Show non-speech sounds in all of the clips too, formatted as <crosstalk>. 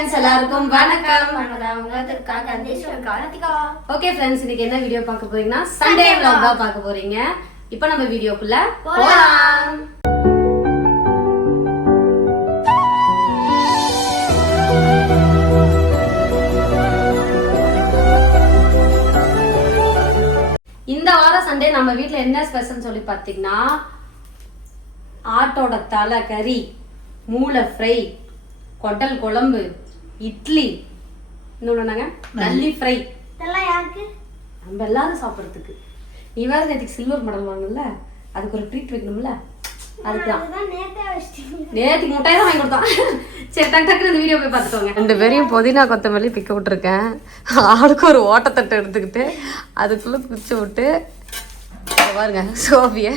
Friends எல்லாருக்கும் வணக்கம். Karthika. Okay friends இன்னைக்கு என்ன வீடியோ பார்க்க போறீங்கன்னா சண்டே vlog தான் பார்க்க போறீங்க. இப்போ நம்ம வீடியோக்குள்ள போலாம். இந்த வாரம் சண்டே நம்ம வீட்ல என்ன ஸ்பெஷல் சொல்லி பார்த்தீங்கன்னா ஆட்டோட தலை கறி மூளை ஃப்ரை கொட்டல் குழம்பு இட்லி. இன்னொன்று என்னங்க? நல்லி ஃப்ரை இதெல்லாம் யாருக்கு? நம்ம எல்லாரும் சாப்பிட்றதுக்கு. நீ வேற நேற்றுக்கு சில்வர் மெடல் வாங்கல அதுக்கு ஒரு ட்ரீட் வைக்கணும்ல? நேற்றுக்கு முட்டாய் தான் வாங்கி கொடுத்தான் சரி டக்கு டக்குனு இந்த வீடியோ போய் பார்த்துக்கோங்க. ரெண்டு பேரையும் புதினா கொத்தமல்லி பிக்க விட்டுருக்கேன். ஆளுக்கு ஒரு ஓட்டத்தட்டை எடுத்துக்கிட்டு அதுக்குள்ளே குச்சி விட்டு இங்க பாருங்க சோபிய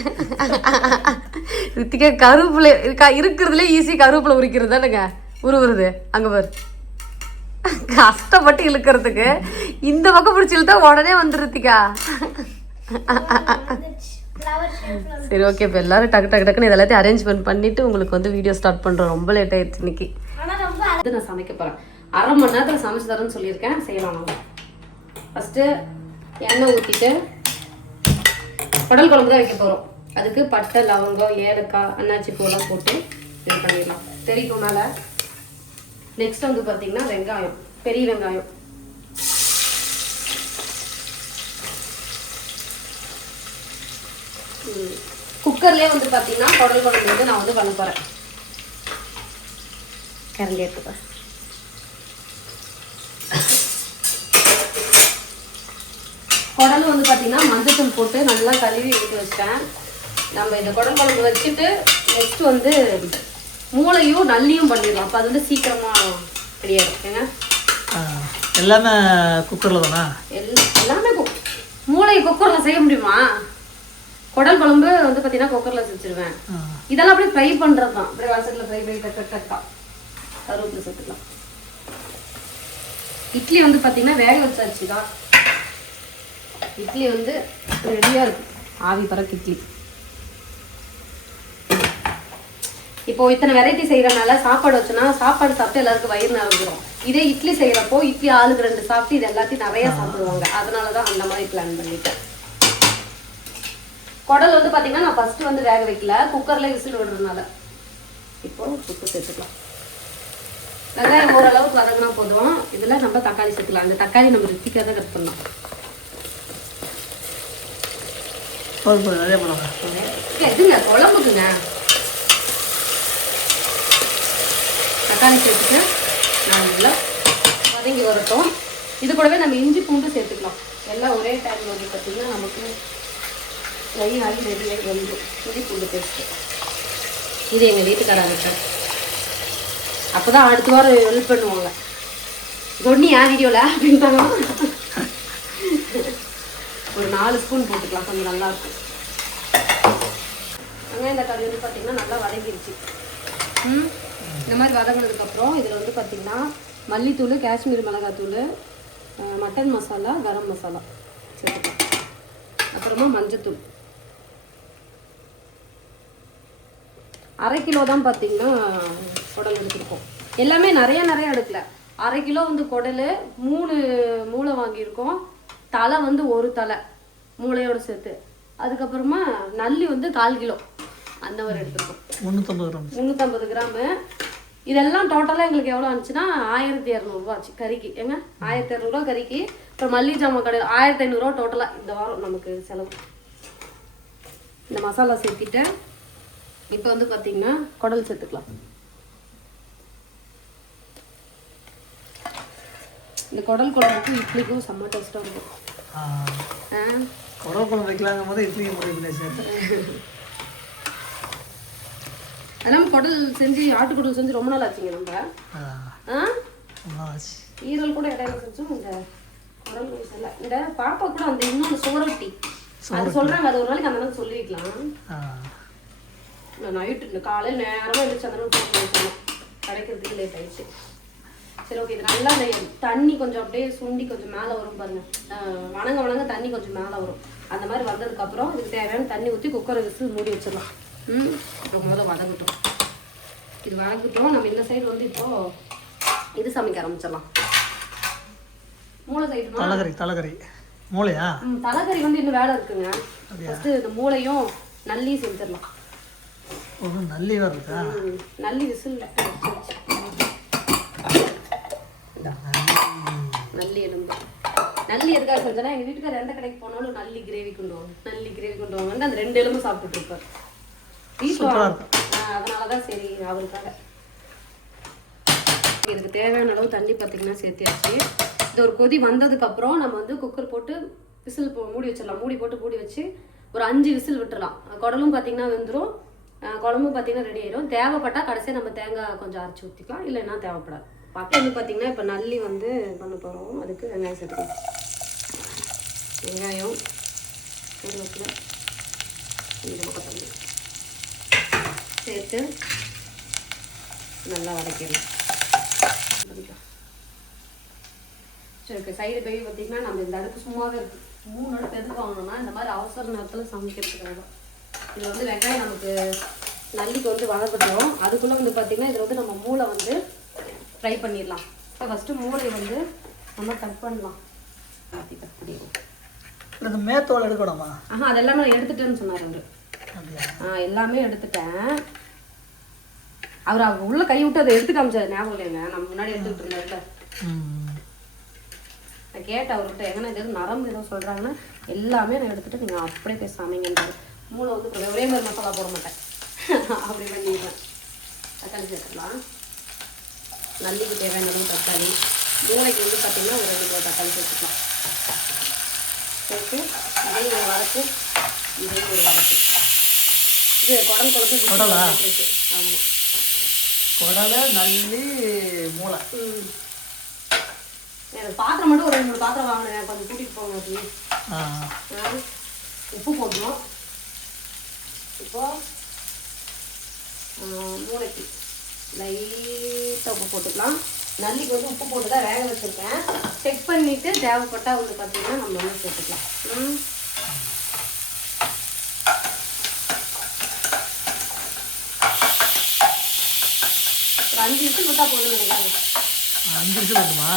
ரித்திகா கருவேப்பிலை இருக்கா இருக்கிறதுலே ஈஸி கருவேப்பிலை உரிக்கிறது தானுங்க? உருவுறது. அங்கே பாரு. கஷ்டப்பட்டு இழுக்கிறதுக்கு இந்த பக்கம் பிடிச்சி இழுத்தா உடனே வந்துருத்திக்கா சரி ஓகே இப்போ எல்லாரும் டக்கு டக்கு டக்குன்னு எல்லாத்தையும் அரேஞ்ச்மெண்ட் பண்ணிட்டு உங்களுக்கு வந்து வீடியோ ஸ்டார்ட் பண்ணுறோம் ரொம்ப லேட் ஆயிடுச்சு இன்னைக்கு. அது நான் சமைக்க போகிறேன் அரை மணி நேரத்தில் சமைச்சு தரேன்னு சொல்லியிருக்கேன். செய்யலாம் நம்ம. ஃபஸ்ட்டு எண்ணெய் ஊற்றிட்டு கடல் குழம்பு தான் வைக்க போகிறோம் அதுக்கு பட்டை லவங்கம் ஏலக்காய் அன்னாச்சி பூலாம் போட்டு இது பண்ணிடலாம். தெரிக்கும் மேலே? நெக்ஸ்ட் வந்து பார்த்தீங்கன்னா வெங்காயம். பெரிய வெங்காயம். குக்கர்லேயே வந்து பார்த்தீங்கன்னா குடல் குழம்பு வந்து நான் வந்து பண்ண போகிறேன் கரண்டி எடுத்துப்பேன் குடல் வந்து பார்த்தீங்கன்னா மஞ்சத்தூள் போட்டு நல்லா கழுவி எடுத்து வச்சிட்டேன். நம்ம இந்த குடல் குழம்பு வச்சுட்டு நெக்ஸ்ட் வந்து மூளையும் நல்லியும் பண்ணிடலாம். அப்போ அது வந்து சீக்கிரமாக கிடையாது. ஏங்க? எல்லாமே குக்கரில் தானா? எல்லாம் எல்லாமே கு- மூளை குக்கரில் செய்ய முடியுமா? குடல் குழம்பு வந்து பார்த்தீங்கன்னா குக்கரில் செஞ்சிருவேன். இதெல்லாம் அப்படியே ஃப்ரை பண்ணுறது தான். அப்படியே வாசலில் ஃப்ரை பண்ணி டக் டக் டக்கா கருவேப்பிலை சேர்த்துக்கலாம். இட்லி வந்து பார்த்தீங்கன்னா வேக வச்சாச்சு தான். இட்லி வந்து ரெடியாக இருக்கு. ஆவி பறக்கு இட்லி. இப்போ இத்தனை வெரைட்டி செய்யறதுனால சாப்பாடு வச்சோன்னா சாப்பாடு சாப்பிட்டு எல்லாருக்கும் வயிறு நிறைஞ்சிரும். இதே இட்லி செய்யறப்போ இட்லி ஆளுக்கு ரெண்டு சாப்பிட்டு இது எல்லாத்தையும் நிறைய சாப்பிடுவாங்க. அதனால தான் அந்த மாதிரி பிளான் பண்ணிட்டேன். குடல் வந்து பாத்தீங்கன்னா நான் ஃபர்ஸ்ட் வந்து வேக வைக்கல. குக்கர்ல விசில் விடுறதுனால. இப்போ உப்பு சேர்த்துக்கலாம். வெங்காயம் ஓரளவுக்கு வதங்கினா போதும். இதுல நம்ம தக்காளி சேர்த்துக்கலாம். அந்த தக்காளி நம்ம ரித்திக்காக தான் கட் இல்ல, இதுங்க குழம்புக்குங்க. தக்காளி சேர்த்துட்டு நல்லா வதங்கி வரட்டும். இது கூடவே நம்ம இஞ்சி பூண்டு சேர்த்துக்கலாம். எல்லாம் ஒரே டைம் வந்து பார்த்தீங்கன்னா நமக்கு ஃப்ரை ஆகி ரெடி வந்துடும் வந்து இஞ்சி பூண்டு பேஸ்ட்டு இது எங்கள் வீட்டுக்காரர் இருக்கார் அப்போ தான் அடுத்த வாரம் ஹெல்ப் பண்ணுவாங்க. கொன்னி ஏன் வீடியோவில் அப்படின்ட்டாங்க. ஒரு நாலு ஸ்பூன் போட்டுக்கலாம் கொஞ்சம் நல்லா இருக்கும். வெங்காயம் தக்காளி வந்து பார்த்திங்கன்னா நல்லா வதங்கிருச்சு. ம்? இந்த மாதிரி வதங்கினதுக்கப்புறம் இதில் வந்து பார்த்தீங்கன்னா மல்லித்தூள் காஷ்மீர் மிளகாத்தூள் மட்டன் மசாலா கரம் மசாலா. சேர்த்துக்கலாம் அப்புறமா மஞ்சத்தூள். அரை கிலோ தான் பார்த்தீங்கன்னா குடல் எடுத்துருக்கோம். எல்லாமே நிறைய நிறைய எடுக்கல. அரை கிலோ வந்து குடல் மூணு மூளை வாங்கியிருக்கோம். தலை வந்து ஒரு தலை மூளையோட சேர்த்து. அதுக்கப்புறமா நல்லி வந்து கால் கிலோ அந்த மாதிரி எடுத்துருக்கோம். முந்நூற்றம்பது கிராம். முந்நூற்றம்பது கிராமு. இதெல்லாம் டோட்டலாக எங்களுக்கு எவ்வளோ ஆச்சுன்னா ஆயிரத்தி இரநூறுவா ஆச்சு கறிக்கு. ஏங்க? ஆயிரத்தி இரநூறுவா கறிக்கு. அப்புறம் மல்லிகை ஜாமான் கடை ஆயிரத்தி ஐநூறுரூவா டோட்டலாக இந்த வாரம் நமக்கு செலவு. இந்த மசாலா சேர்த்திட்டேன் இப்போ வந்து பார்த்தீங்கன்னா குடல் சேர்த்துக்கலாம். இந்த குடல் குழம்புக்கும் இட்லிக்கும் செம்ம டேஸ்ட்டாக இருக்கும். குடல் குழம்பு வைக்கலாங்கும் போது இட்லியும் அதெல்லாம் குடல் செஞ்சு ஆட்டுக்குடல் செஞ்சு ரொம்ப நாள் ஆச்சுங்க நம்ம ஈரல் கூட இடையில செஞ்சோம் இந்த குடல் செல்ல இந்த பாப்பா கூட அந்த இன்னொன்று சுவரொட்டி அது சொல்றாங்க அது ஒரு நாளைக்கு அந்த நாள் சொல்லிக்கலாம் நான் நைட்டு இந்த காலையில் நேரமாக எழுந்திரிச்சு அந்த நாள் போட்டு கிடைக்கிறதுக்கு லேட் ஆயிடுச்சு. சரி ஓகே இது நல்லா தண்ணி கொஞ்சம் அப்படியே சுண்டி கொஞ்சம் மேலே வரும் பாருங்க. வணங்க வணங்க தண்ணி கொஞ்சம் மேலே வரும். அந்த மாதிரி வந்ததுக்கப்புறம் இதுக்கு தேவையான தண்ணி ஊற்றி குக்கரை விசில் மூடி வச்சிடலாம். ம் இப்போ முதல்ல வதங்கட்டும். இது வதங்கட்டும். நம்ம இந்த சைடு வந்து இப்போ இது சமைக்க ஆரம்பிச்சிடலாம். மூளை செய்யணுமா தலைகறி தலைகறி. மூளையா? ம், வந்து இன்னும் வேலை இருக்குங்க. ஃபர்ஸ்ட் இந்த மூளையும் நல்லியும் செஞ்சிடலாம். நல்லி வேறு இருக்கா? நல்லி விசில் நல்லி எலும்பு. நல்லி எதுக்காக செஞ்சேன்னா எங்க வீட்டுக்காரர் எந்த கடைக்கு போனாலும் நல்லி கிரேவி கொண்டு வாங்க நல்லி கிரேவி கொண்டு வாங்க அந்த ரெண்டு எலும்பு சாப்பிட்டுட்டு இருப்பார். வீட்டில் சூப்பரா இருக்கும். அதனால தான் சரி அவருக்காக இதுக்கு தேவையான அளவு தண்ணி பார்த்தீங்கன்னா சேர்த்தியாச்சு. இது ஒரு கொதி வந்ததுக்கு அப்புறம் நம்ம வந்து குக்கர் போட்டு விசில் மூடி வச்சிடலாம். மூடி போட்டு மூடி வச்சு ஒரு அஞ்சு விசில் விட்டுறலாம். குடலும் பார்த்தீங்கன்னா வெந்துடும் குழம்பும் பார்த்தீங்கன்னா ரெடி ஆயிடும் தேவைப்பட்டா கடைசியாக நம்ம தேங்காய் கொஞ்சம் அரைச்சி ஊற்றிக்கலாம் இல்லைன்னா தேவைப்படாது. பார்த்து வந்து பார்த்தீங்கன்னா இப்போ நல்லி வந்து பண்ண போகிறோம் அதுக்கு வெங்காயம் சேர்த்துக்கலாம். வெங்காயம் கருவேப்பிலை இந்த சேர்த்து நல்லா வதக்கிக்கலாம். சரி சைடு போய் பார்த்தீங்கன்னா நம்ம இந்த அடுப்பு சும்மாவே இருக்கு. மூணு அடுப்பு எதுக்கு வாங்கணும்னா இந்த மாதிரி அவசர நேரத்தில் சமைக்கிறதுக்காக தான். இது வந்து வெங்காயம் நமக்கு நல்லிக்கு வந்து வதக்கட்டும் அதுக்குள்ளே வந்து பார்த்தீங்கன்னா இதில் வந்து நம்ம மூளை வந்து ஃப்ரை பண்ணிடலாம். இப்போ ஃபஸ்ட்டு மூளை வந்து நம்ம கட் பண்ணலாம். மேத்தோல் எடுக்கணுமா? ஆஹா அது எல்லாமே நான் எடுத்துட்டேன்னு சொன்னார் அவர். எல்லாமே எடுத்துட்டேன். அவர் அவர் உள்ள கை விட்டு அதை எடுத்து காமிச்சாரு ஞாபகம் இல்லைங்க நம்ம முன்னாடி எடுத்துக்கிட்டு இருந்தாருல நான் கேட்டேன் அவர்கிட்ட எங்கன்னா இது? நரம்பு ஏதோ சொல்றாங்கன்னா? எல்லாமே நான் எடுத்துட்டு நீங்க அப்படியே போய் மூளை வந்து ஒரே மாதிரி மசாலா போட மாட்டேன். அப்படி பண்ணிடுவேன் தக்காளி சேர்த்துக்கலாம். நல்லிக்கு தேவையான அளவு தக்காளி. மூளைக்கு வந்து பார்த்தீங்கன்னா ஒரு ரெண்டு கிலோ தக்காளி சேர்த்துக்கலாம். சேர்த்து இதையும் ஒரு வதக்கு இதையும் ஒரு வதக்கு இது குடல் குழம்பு குடலா? ஆமாம் குடலை நல்லி மூளை. எனக்கு பாத்திரம் மட்டும் ஒரு ரெண்டு மூணு பாத்திரம் வாங்கினேன். கொஞ்சம் கூட்டிகிட்டு போங்க அப்படி. ஆ. ஆ, உப்பு போடணும் இப்போ மூளைக்கு. லைட்டாக உப்பு போட்டுக்கலாம். நல்லிக்கு வந்து உப்பு போட்டு தான் வேக வச்சுருக்கேன். செக் பண்ணிவிட்டு தேவைப்பட்டா வந்து பார்த்தீங்கன்னா நம்ம வந்து சேர்த்துக்கலாம். ம். அஞ்சு நிமிஷம் விட்டா போதும்னு நினைக்கிறேன். அஞ்சு வேணுமா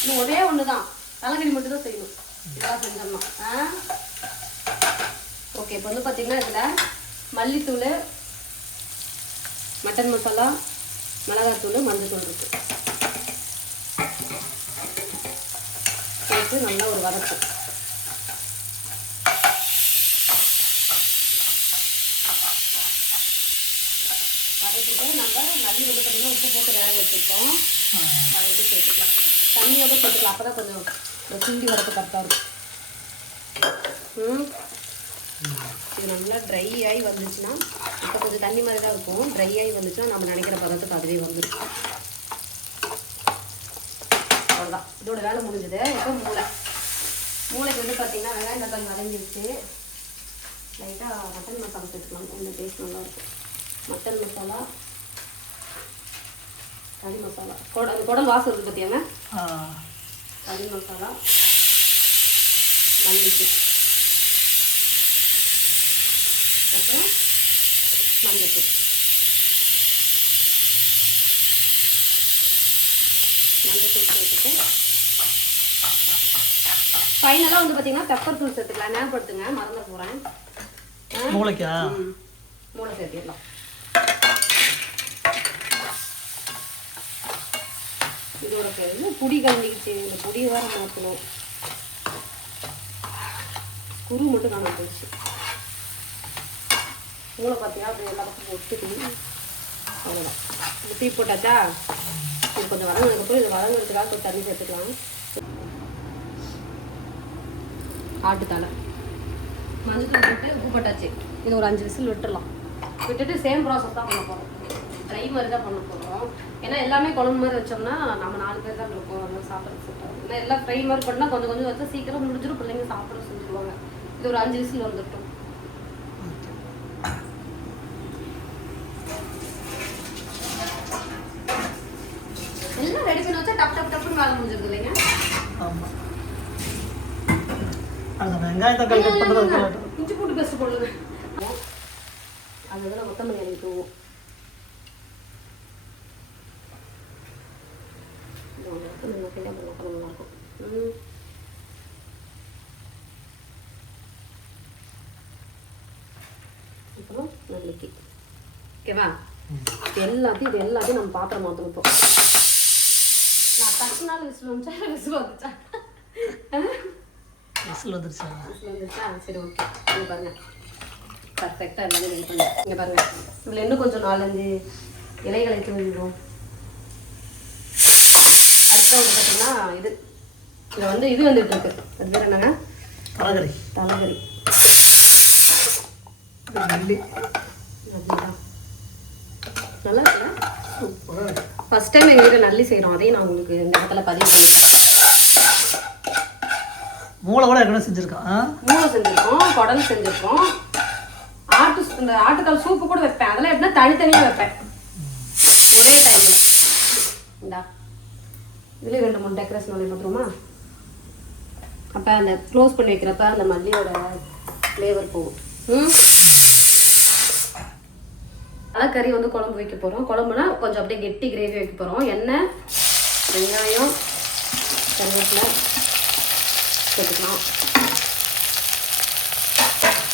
இன்னும் ஒரே ஒன்று தான் தலைக்கறி மட்டும் தான் செய்யணும். இதெல்லாம் செஞ்சிடணும் ஆ? ஓகே இப்போ வந்து பார்த்தீங்கன்னா இதில் மல்லித்தூள் மட்டன் மசாலா மிளகாத்தூள் மஞ்சத்தூள் இருக்கு. சேர்த்து நல்லா ஒரு வதக்கு வதக்கிட்டு நம்ம நல்லி வந்து பார்த்தீங்கன்னா உப்பு போட்டு வேக வச்சுருக்கோம். அதை வந்து சேர்த்துக்கலாம். தண்ணியோட சேர்த்துக்கலாம். அப்போ தான் கொஞ்சம் இந்த சுண்டி வரப்பு கரெக்டாக இருக்கும். இது நல்லா ட்ரை ஆகி வந்துச்சுன்னா இப்போ கொஞ்சம் தண்ணி மாதிரி தான் இருக்கும். ட்ரை ஆகி வந்துச்சுன்னா நம்ம நினைக்கிற பதத்துக்கு அதுவே வந்துடும் அவ்வளோதான் இதோட வேலை முடிஞ்சது. இப்போ மூளை. மூளைக்கு வந்து பார்த்தீங்கன்னா வெங்காயம் தக்காளி வதங்கிடுச்சு லைட்டாக மட்டன் மசாலா சேர்த்துக்கலாம். கொஞ்சம் டேஸ்ட் நல்லாயிருக்கும் மட்டன் மசாலா கறி மசாலா. குடல் அந்த குடல் வாசம் இருக்குது பார்த்தியாங்க கறி மசாலா. மல்லித்தூள் அப்புறம் மஞ்சத்தூள். மஞ்சத்தூள் சேர்த்துட்டு. ஃபைனலாக வந்து பார்த்தீங்கன்னா பெப்பர் தூள் சேர்த்துக்கலாம். ஞாபகப்படுத்துங்க மறந்து போகிறேன் மூளைக்கா? மூளை சேர்த்திடலாம். இதோட பேர்? வந்து புடி கலந்துக்கிச்சு இந்த புடியை வேற மாற்றணும் குரு மட்டும் காணாம போயிடுச்சு. மூளை பார்த்தியா? அப்படி எல்லா பக்கம் ஒட்டுது அவ்வளோதான் டீ போட்டாச்சா? இது கொஞ்சம் வதங்கினதுக்கப்புறம் இது வதங்குறதுக்காக கொஞ்சம் தண்ணி சேர்த்துக்கலாம். ஆட்டுத்தலை மஞ்சள் போட்டு உப்பு போட்டாச்சு. இது ஒரு அஞ்சு விசில் விட்டுடலாம். விட்டுட்டு சேம் ப்ராசஸ் தான் பண்ண போகிறோம் ட்ரை மாதிரி தான் பண்ண போகிறோம் ஏன்னா எல்லாமே குழம்பு மாதிரி வச்சோம்னா நம்ம நாலு பேர் தான் இருக்கோம். அதனால சாப்பிட்றது செட்டாகும் ஏன்னா எல்லாம் ஃப்ரை மாதிரி பண்ணால் கொஞ்சம் கொஞ்சம் வச்சா சீக்கிரம் முடிஞ்சிடும் பிள்ளைங்க சாப்பிட செஞ்சுருவாங்க. இது ஒரு அஞ்சு விசில் வந்துட்டோம். எல்லாம் ரெடி பண்ணி வச்சா டப் டப் டப்புன்னு வேலை முடிஞ்சிருது இல்லைங்க? ஆமாம் அந்த வெங்காயம் தக்காளி கட் பண்ணுறது இஞ்சி பூண்டு பேஸ்ட் போடுங்க. அது வந்து கொத்தமல்லி அள்ளி வாங்க நம்ம கிட்ட பண்ண குழம்பு இருக்கும். ம். அப்புறம் நல்லிக்கி ஓகேவா எல்லாத்தையும் இது எல்லாத்தையும் நம்ம பாத்திரம் மாற்றணும் நான் நாள் விசில் வந்துச்சா? விசில் வந்துச்சா? விசில் வந்துருச்சா? விசில் சரி ஓகே இங்கே பாருங்க. பர்ஃபெக்டாக எல்லாமே ரெடி பண்ணி. இங்கே பாருங்க. இதில் இன்னும் கொஞ்சம் நாலஞ்சு இலைகளை தூவிடுவோம் பார்த்தீங்கன்னா இது. இதில் வந்து இது வந்துட்டு இருக்கு அது பேர் என்னங்க? கலகரி தலைகறி. நெல்லி. இருக்குல்ல? ஃபர்ஸ்ட் டைம் எங்கள் வீட்டில் நல்லி செய்கிறோம் அதையும் நான் உங்களுக்கு இந்த இடத்துல பதிவு பண்ணிட்டேன் மூளை கூட ஏற்கனவே செஞ்சுருக்கான். ஆ? மூளை செஞ்சுருக்கோம் குடல் செஞ்சுருக்கோம். ஆட்டு இந்த ஆட்டுக்கால் சூப்பு கூட வைப்பேன். அதெல்லாம் எப்படின்னா தனித்தனியாக வைப்பேன். ஒரே டைமில் இந்தா. இதுலேயும் ரெண்டு மூணு டெக்கரேஷன் பண்ணி பார்த்துருமா அப்போ அந்த க்ளோஸ் பண்ணி வைக்கிறப்ப அந்த மல்லியோட ஃப்ளேவர் போகும். ம்? அதான் கறி வந்து குழம்பு வைக்க போகிறோம் குழம்புனா கொஞ்சம் அப்படியே கெட்டி கிரேவி வைக்க போகிறோம் எண்ணெய் வெங்காயம் கருவேப்பிலை சேர்த்துக்கலாம்.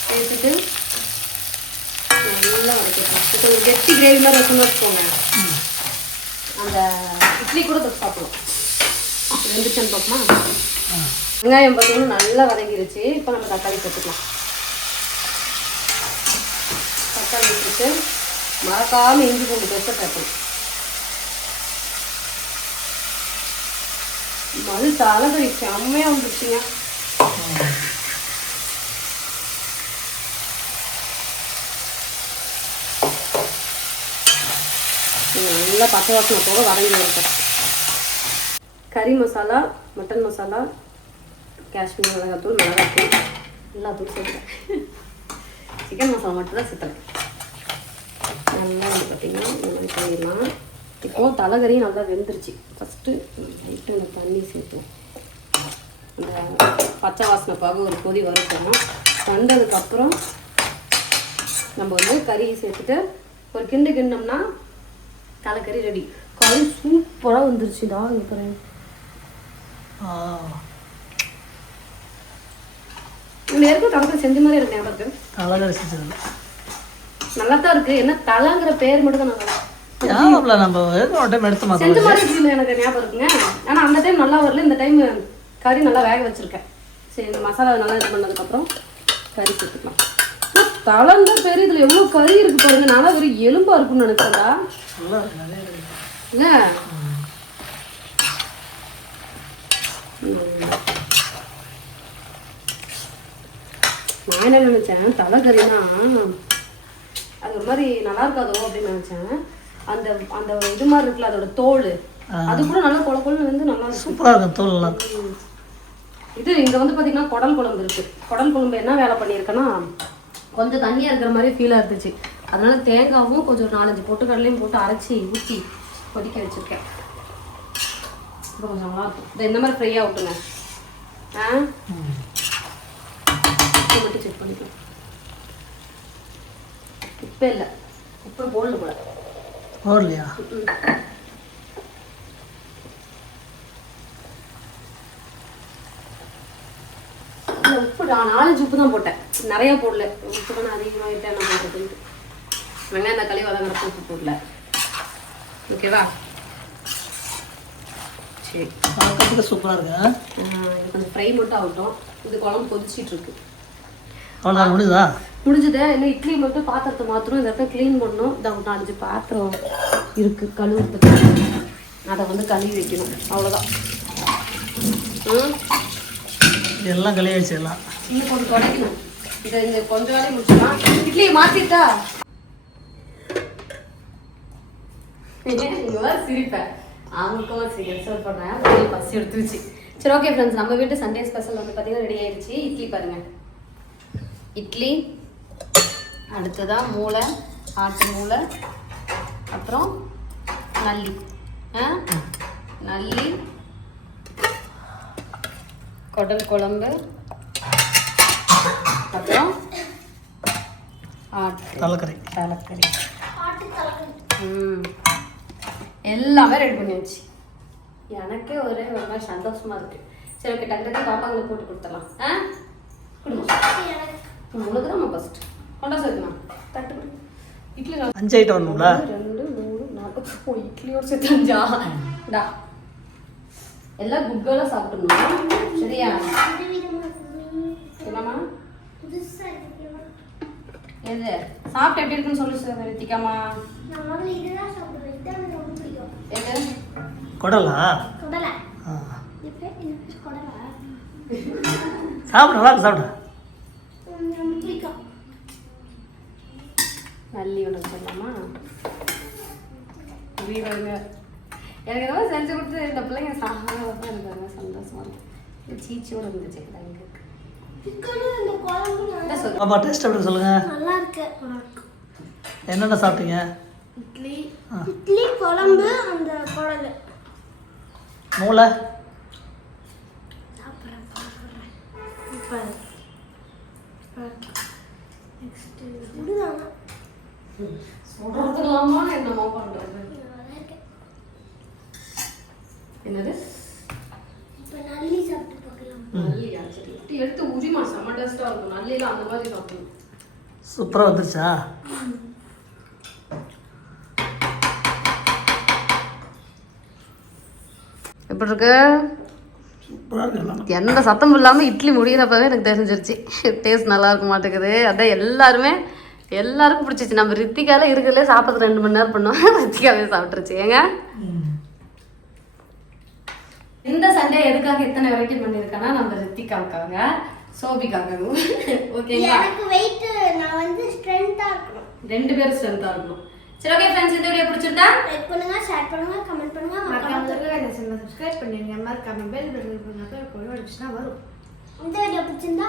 சேர்த்துட்டு நல்லா வதக்கிக்கலாம். கெட்டி கிரேவி மாதிரி வைக்கணும்னு வச்சுக்கோங்க. அந்த இட்லி கூட தொட்டு சாப்பிடும் வெந்துச்சன் பார்ப்போமா? வெங்காயம் பார்த்தீங்கன்னா நல்லா வதங்கிருச்சு. இப்போ நம்ம தக்காளி போட்டுக்கலாம் தக்காளி போட்டு மறக்காம இஞ்சி பூண்டு பேஸ்ட்டை சேர்க்கணும் மது தலைவலி செம்மையாக வந்துருச்சுங்க. நல்லா பச்சை வாசனை போக வதங்கி வரட்டும். கறி மசாலா மட்டன் மசாலா காஷ்மீர் மிளகாத்தூள் மிளகாத்தூள் எல்லாத்தூள் சேர்த்துறேன் சிக்கன் மசாலா மட்டும் தான் சேர்த்துறேன். நல்லா வந்து பார்த்தீங்கன்னா இந்த மாதிரி பண்ணிடலாம் இப்போ தலைகறியும் நல்லா வெந்துருச்சு. ஃபஸ்ட்டு லைட்டு இந்த தண்ணி சேர்த்துவோம். அந்த பச்சை வாசனை பாக ஒரு கொதி வறுக்கணும் வந்ததுக்கப்புறம் நம்ம வந்து கறியை சேர்த்துட்டு ஒரு கிண்டு கிண்டோம்னா தலைக்கறி ரெடி கறி சூப்பராக வந்துருச்சுடா இங்கே இங்கே இருக்க தலைக்கறி செஞ்ச மாதிரி இருக்கு ஞாபகம் கலகரி செஞ்சது நல்லா தான் இருக்கு. என்ன தலைங்கிற பேர் மட்டும் தான் நல்லா நம்ம ஏதோ எடுத்து செஞ்ச மாதிரி எனக்கு ஞாபகம் இருக்குங்க. ஆனால் அந்த டைம் நல்லா வரல. இந்த டைம் கறி நல்லா வேக வச்சிருக்கேன். சரி இந்த மசாலா நல்லா இது பண்ணதுக்கப்புறம் கறி சேர்த்துக்கலாம். தலைந்த பேர் இதில் எவ்வளோ கறி இருக்கு பாருங்க. நல்லா வெறும் எலும்பா இருக்கும்னு நினைச்சேன்டா நல்லா இருக்கு நிறைய இருக்கு. என்ன நான் என்ன நினைச்சேன்? தலைக்கறினா அது ஒரு மாதிரி நல்லா இருக்காதோ அப்படின்னு நினைச்சேன். அந்த அந்த இது மாதிரி இருக்குல்ல அதோட தோல். அது கூட நல்லா கொல கொலன்னு வந்து நல்லா சூப்பராக இருக்கும் தோல் எல்லாம் இது இங்க வந்து பாத்தீங்கன்னா குடல் குழம்பு இருக்கு. குடல் குழம்பு என்ன வேலை பண்ணியிருக்கேன்னா கொஞ்சம் தண்ணியா இருக்கிற மாதிரி ஃபீலா இருந்துச்சு. அதனால தேங்காவும் கொஞ்சம் ஒரு நாலஞ்சு பொட்டுக்கடலையும் போட்டு அரைச்சி ஊற்றி கொதிக்க வச்சிருக்கேன். இப்போ கொஞ்சம் நல்லா இருக்கும். இதை இந்த மாதிரி ஃப்ரையாக விட்டுங்க ஆ? ம். உப்பை மட்டும் செக் பண்ணிக்கலாம் உப்பே இல்லை. உப்பு போடல போல. போடலையா? உப்பு நான் நாலஞ்சு உப்பு தான் போட்டேன். நிறைய போடல. உப்பு தான் அதிகமாகிட்டேன் என்ன பண்ணுறதுன்ட்டு வெங்காயம் தக்காளி வதங்குறப்ப உப்பு போடல. ஓகேவா சரி. பார்க்கறதுக்கு சூப்பராக இருக்கு? இது கொஞ்சம் ஃப்ரை மட்டும் ஆகட்டும். இது குழம்பு கொதிச்சிட்டு இருக்கு. அவ்வளோதான் முடியுதா முடிஞ்சது. இன்னும் இட்லி மட்டும் பாத்திரத்தை மாத்திரம் இந்த இடத்த க்ளீன் பண்ணணும். இந்த ஒரு நாலஞ்சு பாத்திரம் இருக்கு. கழுவுறதுக்கு. அதை வந்து கழுவி வைக்கணும். அவ்வளோதான் ம்? எல்லாம் கழியாச்சு எல்லாம் இன்னும் கொஞ்சம் தொடக்கணும். இதை இந்த கொஞ்சம் வேலையை முடிச்சுக்கலாம் இட்லியை இவன் சிரிப்பேன் அவங்களுக்கும் சிரிக்க சர்வ் பண்ணேன் பசி எடுத்துருச்சு. சரி ஓகே ஃப்ரெண்ட்ஸ் நம்ம வீட்டு சண்டே ஸ்பெஷல் வந்து பார்த்தீங்கன்னா ரெடி ஆயிடுச்சு இட்லி பாருங்க. இட்லி அடுத்ததா மூளை ஆட்டு மூளை அப்புறம் நல்லி. ஆ? நல்லி குடல் குழம்பு அப்புறம் ஆட்டு தலைக்கறி. தலைக்கறி. ம். எல்லாமே ரெடி பண்ணியாச்சு. எனக்கே ஒரே ஒரு மாதிரி சந்தோஷமா இருக்கு. சரி ஓகே டக்கு டக்கு பாப்பாங்களுக்கு போட்டு கொடுத்துடலாம். ஆ? குடும்பம் தான் ஃபர்ஸ்ட் கொண்டா சேர்த்துமா? தட்டு கொடு. இட்லி நான் அஞ்சு ஐட்டம் வரணும்ல ரெண்டு மூணு நாலு. ஓ இட்லியோட சேர்த்து அஞ்சா? டா. எல்லாம் குட்கலாக சாப்பிடணும்? சரியா. என்னம்மா எது? சாப்பிட்டு எப்படி இருக்குன்னு சொல்லு சார் ரித்திகாமா எது? குடலா? குடலை. சாப்பிடு சாப்பிடு. நல்லி உனக்கு சொல்லலாமா வீரங்க எனக்கு ஏதாவது செஞ்சு கொடுத்து இந்த பிள்ளைங்க சாப்பிடாதான் இருக்காங்க சந்தோஷமா இருக்கு இது சீச்சியோட இருந்துச்சு எனக்கு பாப்பா டேஸ்ட் எப்படி சொல்லுங்க? நல்லா இருக்கு. என்னென்ன சாப்பிட்டீங்க? இட்லி. இட்லி குழம்பு அந்த குடல். மூளை? சாப்பிட்றேன் சாப்பிட்றேன் இப்போ நெக்ஸ்ட் சொல்றதுலாமா என்னமோ பண்றது. என்னது? இப்போ நல்லி சாப்பிட்டு பார்க்கலாம். நல்லியா சரி இப்படி எடுத்து உரிமா செம்ம டேஸ்டா இருக்கும். நல்லில அந்த மாதிரி சாப்பிடணும். சூப்பராக வந்துருச்சா? எப்படி இருக்கு? எந்த சத்தமும் இல்லாமல் இட்லி முடிகிறப்பவே எனக்கு தெரிஞ்சிருச்சு. <laughs> டேஸ்ட் நல்லா இருக்க மாட்டேங்குது. அதான் எல்லாருமே எல்லாருக்கும் பிடிச்சிச்சு. நம்ம ரித்திகால இருக்கிறதுலே சாப்பிட்றது ரெண்டு மணி நேரம் பண்ணுவோம் <laughs> ரித்திகாவே சாப்பிட்ருச்சு ஏங்க. இந்த சண்டே எதுக்காக இத்தனை வெரைட்டி பண்ணியிருக்கேன்னா நம்ம ரித்திகாவுக்காக சோபிக்காக ஓகேங்களா? எனக்கு வெயிட் நான் வந்து ஸ்ட்ரென்த்தா இருக்கணும். ரெண்டு பேரும் ஸ்ட்ரென்த்தாக இருக்கணும். சரி ஓகே ஃப்ரெண்ட்ஸ் இந்த வீடியோ பிடிச்சிருந்தா? லைக் பண்ணுங்க ஷேர் பண்ணுங்க கமெண்ட் பண்ணுங்க மறக்காம சப்ஸ்கிரைப் பண்ணிருங்க. மறக்காம பெல் பட்டன் பண்ணுங்க கூட அடிச்சுனா வரும். இந்த வீடியோ பிடிச்சிருந்தா